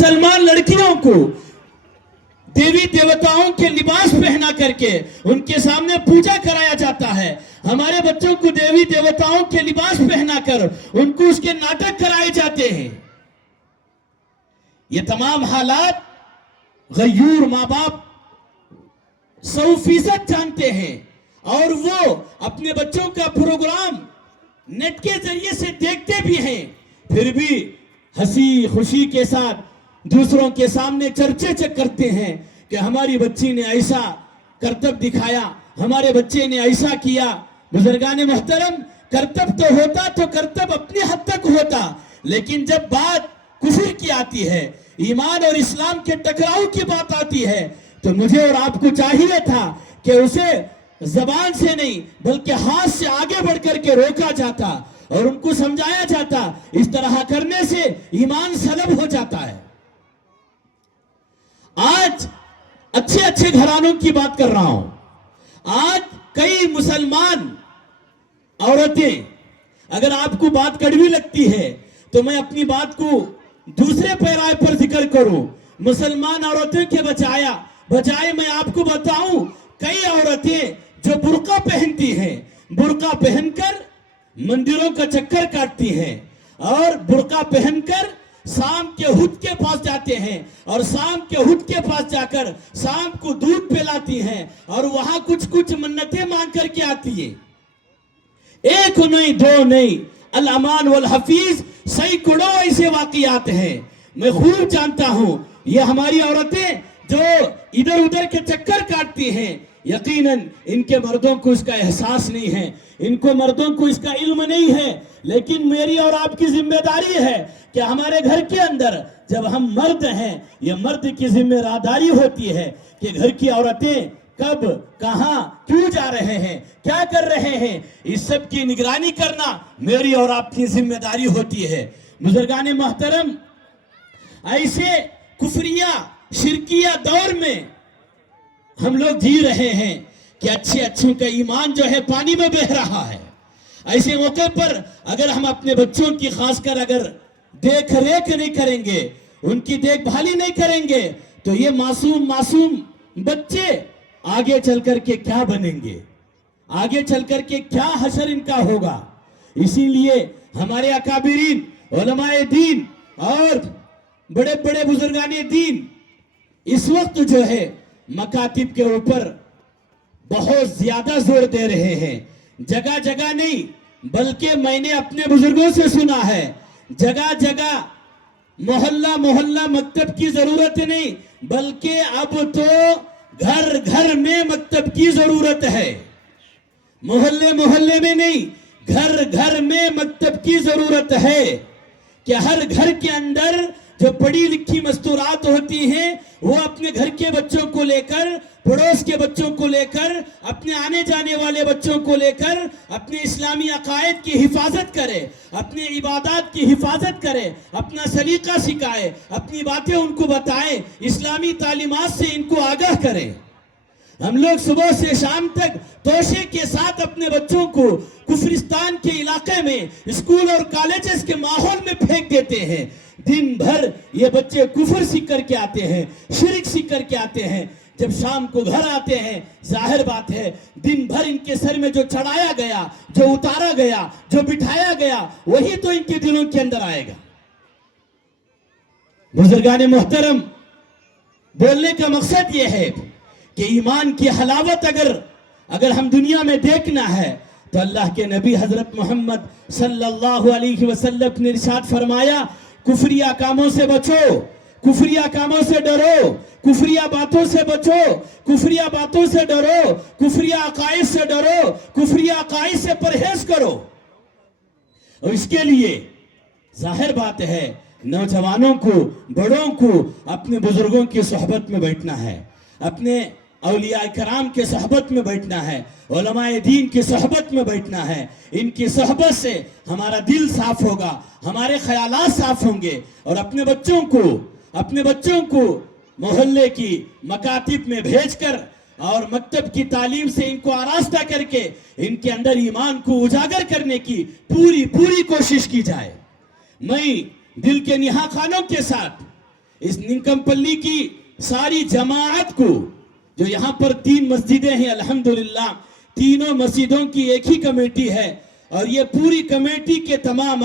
مسلمان لڑکیوں کو دیوی دیوتاؤں کے لباس پہنا کر کے ان کے سامنے پوجا کرایا جاتا ہے. ہمارے بچوں کو دیوی دیوتاؤں کے لباس پہنا کر ان کو اس کے ناٹک کرائے جاتے ہیں. یہ تمام حالات غیور ماں باپ 100% جانتے ہیں اور وہ اپنے بچوں کا پروگرام نیٹ کے ذریعے سے دیکھتے بھی ہیں, پھر بھی ہنسی خوشی کے ساتھ دوسروں کے سامنے چرچے کرتے ہیں کہ ہماری بچی نے ایسا کرتب دکھایا, ہمارے بچے نے ایسا کیا. بزرگان محترم, کرتب تو ہوتا تو کرتب اپنی حد تک ہوتا, لیکن جب بات کفر کی آتی ہے, ایمان اور اسلام کے ٹکراؤ کی بات آتی ہے, تو مجھے اور آپ کو چاہیے تھا کہ اسے زبان سے نہیں بلکہ ہاتھ سے آگے بڑھ کر کے روکا جاتا اور ان کو سمجھایا جاتا. اس طرح کرنے سے ایمان سلب ہو جاتا ہے. آج اچھے اچھے گھرانوں کی بات کر رہا ہوں. آج کئی مسلمان عورتیں, اگر آپ کو بات کڑوی لگتی ہے تو میں اپنی بات کو دوسرے پیرائے پر ذکر کروں. مسلمان عورتوں کے بجائے میں آپ کو بتاؤں, کئی عورتیں جو برقع پہنتی ہیں, برقع پہن کر مندروں کا چکر کاٹتی ہیں اور برقع پہن کر شام کے ہد کے پاس جاتے ہیں اور شام کے ہد کے پاس جا کر شام کو دودھ پلاتی ہیں اور وہاں کچھ منتیں مانگ کر کے آتی ہیں. ایک نہیں دو نہیں, الامان والحفیظ سینکڑوں ایسے واقعات ہیں. میں خوب جانتا ہوں یہ ہماری عورتیں جو ادھر ادھر کے چکر کاٹتی ہیں, یقیناً ان کے مردوں کو اس کا احساس نہیں ہے, ان کو مردوں کو اس کا علم نہیں ہے. لیکن میری اور آپ کی ذمہ داری ہے کہ ہمارے گھر کے اندر جب ہم مرد ہیں, یہ مرد کی ذمہ داری ہوتی ہے کہ گھر کی عورتیں کب کہاں کیوں جا رہے ہیں, کیا کر رہے ہیں, اس سب کی نگرانی کرنا میری اور آپ کی ذمہ داری ہوتی ہے. بزرگان محترم, ایسے کفریہ شرکیہ دور میں ہم لوگ جی رہے ہیں کہ اچھوں کا ایمان جو ہے پانی میں بہہ رہا ہے. ایسے موقع پر اگر ہم اپنے بچوں کی خاص کر اگر دیکھ ریکھ نہیں کریں گے, ان کی دیکھ بھالی نہیں کریں گے, تو یہ معصوم بچے آگے چل کر کے کیا بنیں گے, آگے چل کر کے کیا حشر ان کا ہوگا. اسی لیے ہمارے اکابرین علماء دین اور بڑے بڑے بزرگان دین اس وقت جو ہے مکاتب کے اوپر بہت زیادہ زور دے رہے ہیں. جگہ جگہ نہیں بلکہ میں نے اپنے بزرگوں سے سنا ہے, جگہ جگہ محلہ مکتب کی ضرورت نہیں بلکہ اب تو گھر گھر میں مکتب کی ضرورت ہے. محلے میں نہیں, گھر گھر میں مکتب کی ضرورت ہے کہ ہر گھر کے اندر جو پڑھی لکھی مستورات ہوتی ہیں وہ اپنے گھر کے بچوں کو لے کر, پڑوس کے بچوں کو لے کر, اپنے آنے جانے والے بچوں کو لے کر اپنے اسلامی عقائد کی حفاظت کرے, اپنے عبادات کی حفاظت کرے, اپنا سلیقہ سکھائے, اپنی باتیں ان کو بتائیں, اسلامی تعلیمات سے ان کو آگاہ کریں. ہم لوگ صبح سے شام تک توشے کے ساتھ اپنے بچوں کو کفرستان کے علاقے میں اسکول اور کالجز کے ماحول میں پھینک دیتے ہیں. دن بھر یہ بچے کفر سیکھ کر کے آتے ہیں, شرک سیکھ کر کے آتے ہیں. جب شام کو گھر آتے ہیں, ظاہر بات ہے دن بھر ان کے سر میں جو چڑھایا گیا, جو اتارا گیا, جو بٹھایا گیا, وہی تو ان کے دلوں کے اندر آئے گا. بزرگان محترم, بولنے کا مقصد یہ ہے کہ ایمان کی حلاوت اگر ہم دنیا میں دیکھنا ہے تو اللہ کے نبی حضرت محمد صلی اللہ علیہ وسلم نے ارشاد فرمایا, کفریہ کاموں سے بچو, کفریہ کاموں سے ڈرو, کفریہ باتوں سے بچو, کفریہ باتوں سے ڈرو, کفریہ عقائد سے ڈرو, کفریہ عقائد سے پرہیز کرو. اور اس کے لیے ظاہر بات ہے نوجوانوں کو, بڑوں کو اپنے بزرگوں کی صحبت میں بیٹھنا ہے, اپنے اولیاء کرام کے صحبت میں بیٹھنا ہے, علماء دین کی صحبت میں بیٹھنا ہے. ان کی صحبت سے ہمارا دل صاف ہوگا, ہمارے خیالات صاف ہوں گے, اور اپنے بچوں کو محلے کی مکاتب میں بھیج کر اور مکتب کی تعلیم سے ان کو آراستہ کر کے ان کے اندر ایمان کو اجاگر کرنے کی پوری کوشش کی جائے. میں دل کے نہا خانوں کے ساتھ اس ننکمپلی کی ساری جماعت کو، جو یہاں پر 3 مسجدیں ہیں الحمدللہ، تینوں مسجدوں کی ایک ہی کمیٹی ہے، اور یہ پوری کمیٹی کے تمام